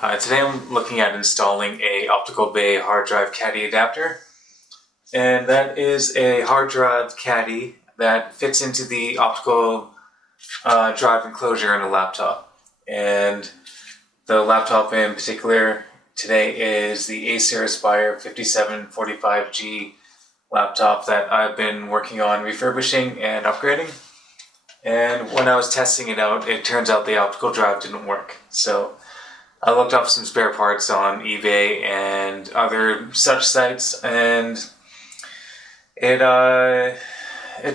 Today I'm looking at installing a Optical Bay hard drive caddy adapter, and that is a hard drive caddy that fits into the optical drive enclosure in a laptop. And the laptop in particular today is the Acer Aspire 5745G laptop that I've been working on refurbishing and upgrading. And when I was testing it out, it turns out the optical drive didn't work. So I looked up some spare parts on eBay and other such sites, and it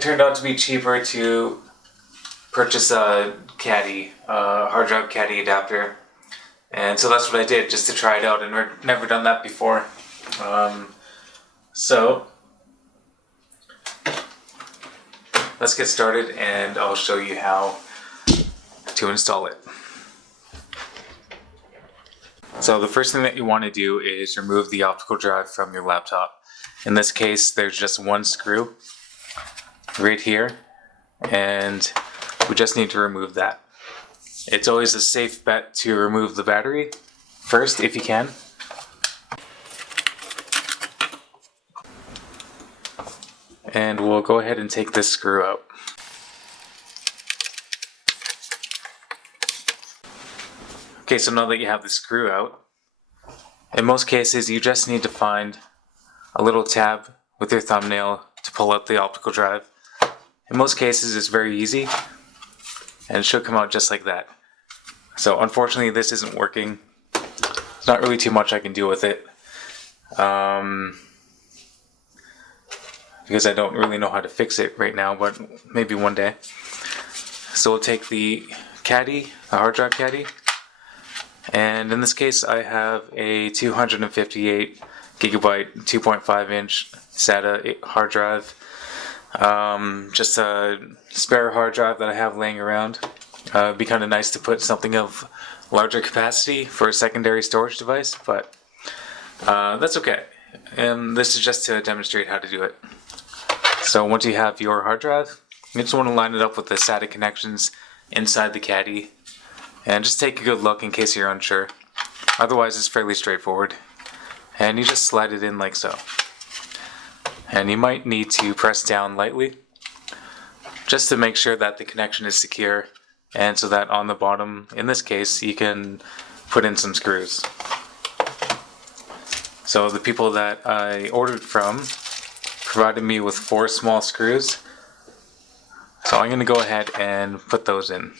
turned out to be cheaper to purchase a caddy, hard drive caddy adapter. And so that's what I did, just to try it out, and I've never done that before. So let's get started and I'll show you how to install it. So the first thing that you want to do is remove the optical drive from your laptop. In this case, there's just one screw right here, and we just need to remove that. It's always a safe bet to remove the battery first if you can. And we'll go ahead and take this screw out. Okay, so now that you have the screw out, in most cases you just need to find a little tab with your thumbnail to pull out the optical drive. In most cases it's very easy, and it should come out just like that. So unfortunately this isn't working. There's not really too much I can do with it, because I don't really know how to fix it right now, but maybe one day. So we'll take the caddy, the hard drive caddy, and in this case I have a 258 gigabyte 2.5 inch SATA hard drive, just a spare hard drive that I have laying around. It'd be kind of nice to put something of larger capacity for a secondary storage device, but that's okay. And this is just to demonstrate how to do it. So once you have your hard drive, you just want to line it up with the SATA connections inside the caddy, and just take a good look in case you're unsure. Otherwise it's fairly straightforward. And you just slide it in like so. And you might need to press down lightly just to make sure that the connection is secure, and so that on the bottom, in this case, you can put in some screws. So the people that I ordered from provided me with 4 small screws, so I'm going to go ahead and put those in.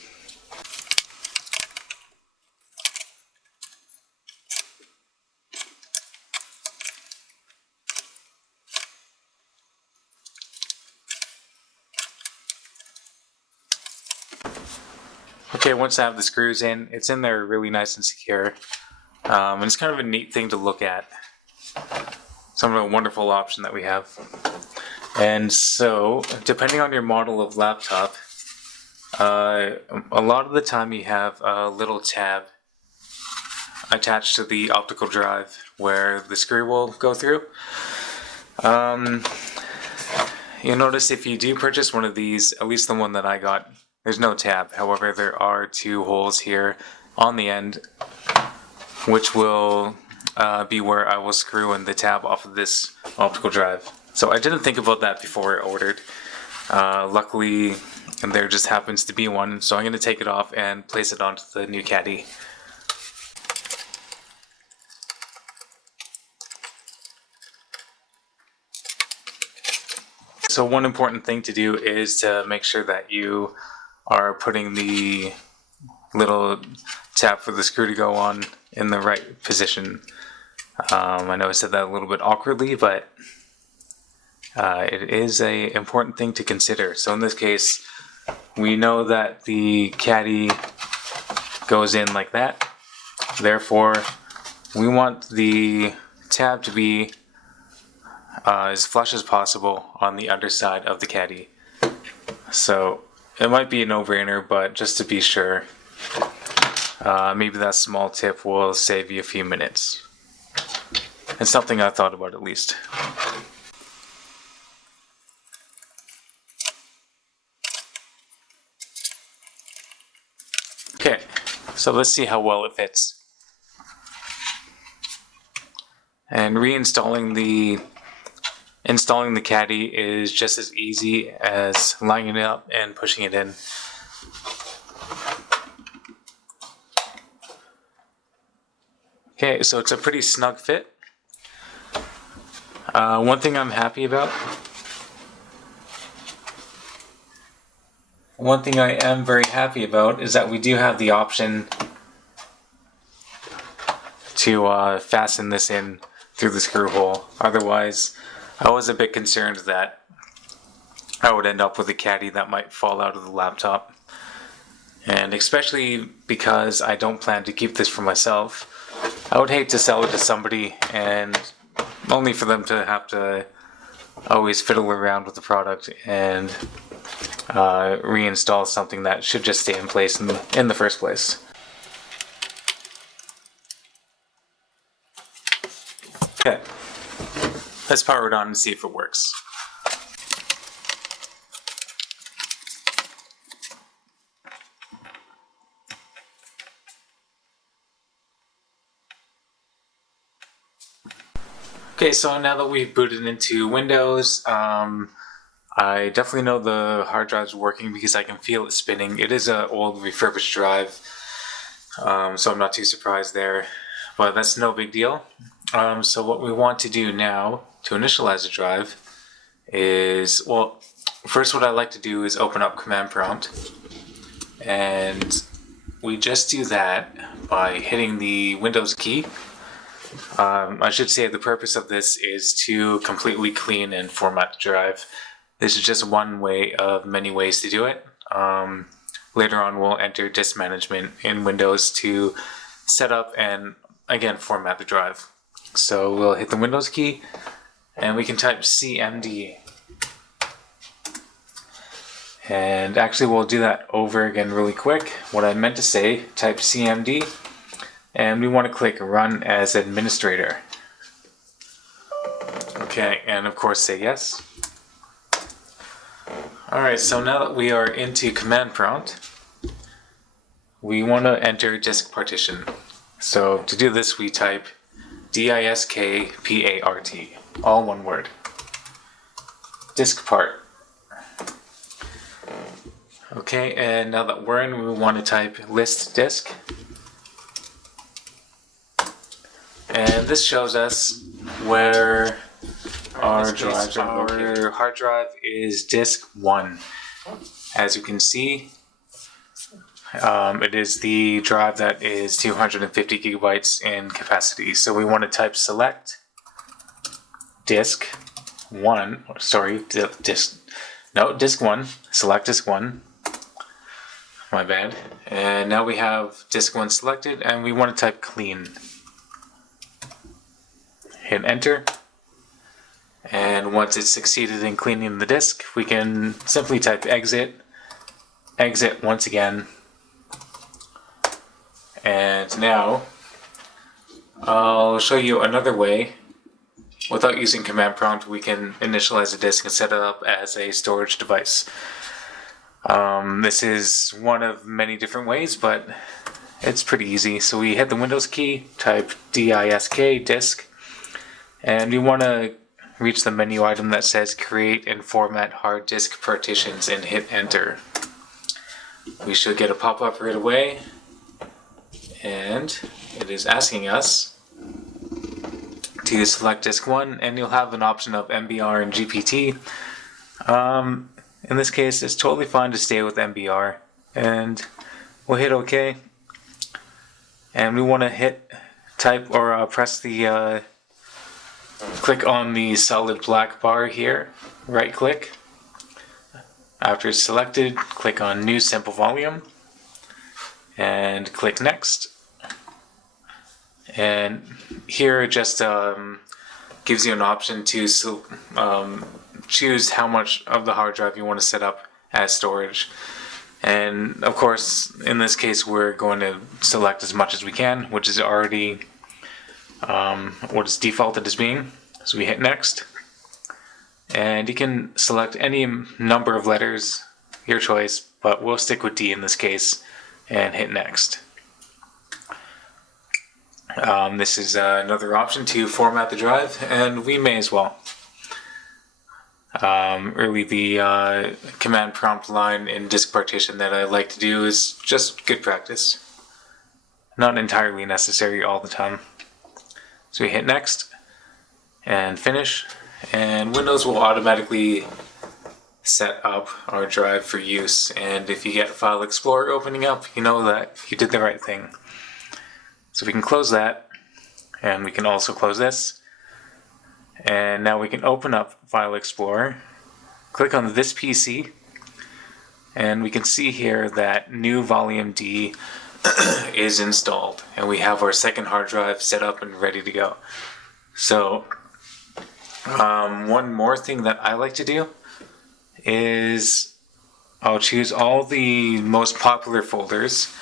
Okay, once I have the screws in, it's in there really nice and secure, and it's kind of a neat thing to look at. Some of a wonderful option that we have. And so, depending on your model of laptop, a lot of the time you have a little tab attached to the optical drive where the screw will go through. You'll notice if you do purchase one of these, at least the one that I got, there's no tab. However, there are 2 holes here on the end, which will be where I will screw in the tab off of this optical drive. So I didn't think about that before I ordered. Luckily, there just happens to be one, so I'm going to take it off and place it onto the new caddy. So one important thing to do is to make sure that you are putting the little tab for the screw to go on in the right position. I know I said that a little bit awkwardly, but it is an important thing to consider. So in this case, we know that the caddy goes in like that. Therefore, we want the tab to be as flush as possible on the underside of the caddy. So it might be a no-brainer, but just to be sure, maybe that small tip will save you a few minutes. It's something I thought about at least. Okay, so let's see how well it fits. And reinstalling installing the caddy is just as easy as lining it up and pushing it in. Okay, so it's a pretty snug fit. One thing I'm happy about, one thing I am very happy about is that we do have the option to fasten this in through the screw hole. Otherwise, I was a bit concerned that I would end up with a caddy that might fall out of the laptop. And especially because I don't plan to keep this for myself, I would hate to sell it to somebody and only for them to have to always fiddle around with the product and reinstall something that should just stay in place in the first place. Okay, let's power it on and see if it works. Okay, so now that we've booted into Windows, I definitely know the hard drive's working because I can feel it spinning. It is an old refurbished drive, so I'm not too surprised there, but that's no big deal. So what we want to do now to initialize the drive is, well, first what I like to do is open up Command Prompt, and we just do that by hitting the Windows key. I should say the purpose of this is to completely clean and format the drive. This is just one way of many ways to do it. Later on we'll enter disk management in Windows to set up and again format the drive. So we'll hit the Windows key and we can type CMD. And actually we'll do that over again really quick. What I meant to say, type CMD. And we want to click Run as Administrator. Okay, and of course say yes. Alright, so now that we are into Command Prompt, we want to enter disk partition. So to do this we type DISKPART, all one word. Disk part. Okay, and now that we're in, we want to type list disk. And this shows us where our drives are located. Our hard drive is disk 1. As you can see, it is the drive that is 250 gigabytes in capacity. So we want to type select disk 1, disk 1, select disk 1. My bad. And now we have disk 1 selected and we want to type clean. Hit enter, and once it's succeeded in cleaning the disk, we can simply type exit once again, and now I'll show you another way. Without using Command Prompt, we can initialize the disk and set it up as a storage device. This is one of many different ways, but it's pretty easy. So we hit the Windows key, type DISK disk, and we want to reach the menu item that says Create and Format Hard Disk Partitions and hit Enter. We should get a pop-up right away, and it is asking us to select disk 1, and you'll have an option of MBR and GPT. In this case, it's totally fine to stay with MBR, and we'll hit OK. And we want to press the click on the solid black bar here, right click. After it's selected, click on New Simple Volume and click Next. And here it just gives you an option to choose how much of the hard drive you want to set up as storage. And of course, in this case, we're going to select as much as we can, which is already what is defaulted as being. So we hit Next, and you can select any number of letters, your choice, but we'll stick with D in this case, and hit Next. This is another option to format the drive, and we may as well. Really, the command prompt line in disk partition that I like to do is just good practice. Not entirely necessary all the time. So we hit next and finish, and Windows will automatically set up our drive for use, and if you get File Explorer opening up, you know that you did the right thing. So we can close that, and we can also close this, and now we can open up File Explorer, click on this PC, and we can see here that new Volume D is installed, and we have our second hard drive set up and ready to go. So one more thing that I like to do is I'll choose all the most popular folders,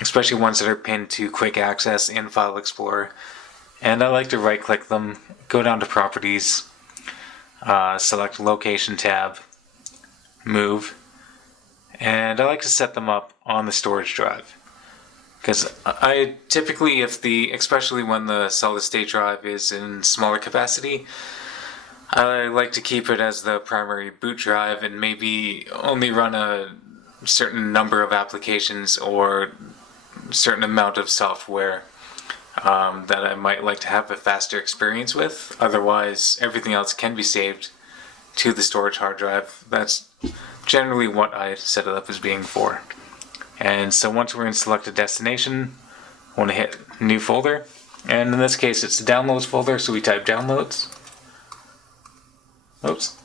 especially ones that are pinned to quick access in File Explorer, and I like to right click them, go down to Properties, select Location tab, Move, and I like to set them up on the storage drive. Because I typically, especially when the solid state drive is in smaller capacity, I like to keep it as the primary boot drive and maybe only run a certain number of applications or a certain amount of software that I might like to have a faster experience with. Otherwise, everything else can be saved to the storage hard drive. That's generally what I set it up as being for. And so once we're in selected destination, I want to hit New Folder, and in this case it's the Downloads folder, so we type Downloads. Oops.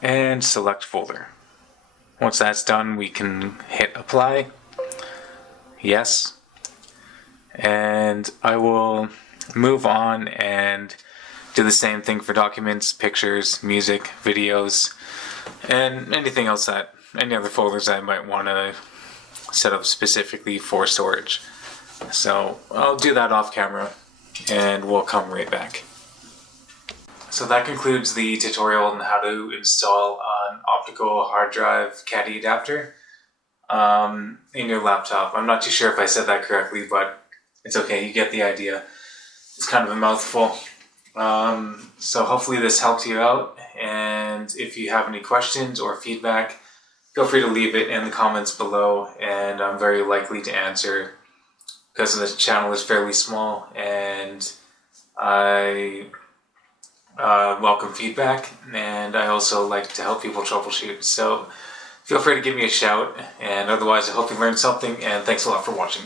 And select folder. Once that's done, we can hit Apply, Yes, and I will move on and do the same thing for documents, pictures, music, videos, and anything else any other folders I might want to set up specifically for storage. So I'll do that off camera and we'll come right back. So that concludes the tutorial on how to install an optical hard drive caddy adapter in your laptop. I'm not too sure if I said that correctly, but it's okay, you get the idea. It's kind of a mouthful. So hopefully this helped you out, and if you have any questions or feedback, feel free to leave it in the comments below, and I'm very likely to answer because the channel is fairly small, and I welcome feedback, and I also like to help people troubleshoot. So feel free to give me a shout, and otherwise I hope you learned something, and thanks a lot for watching.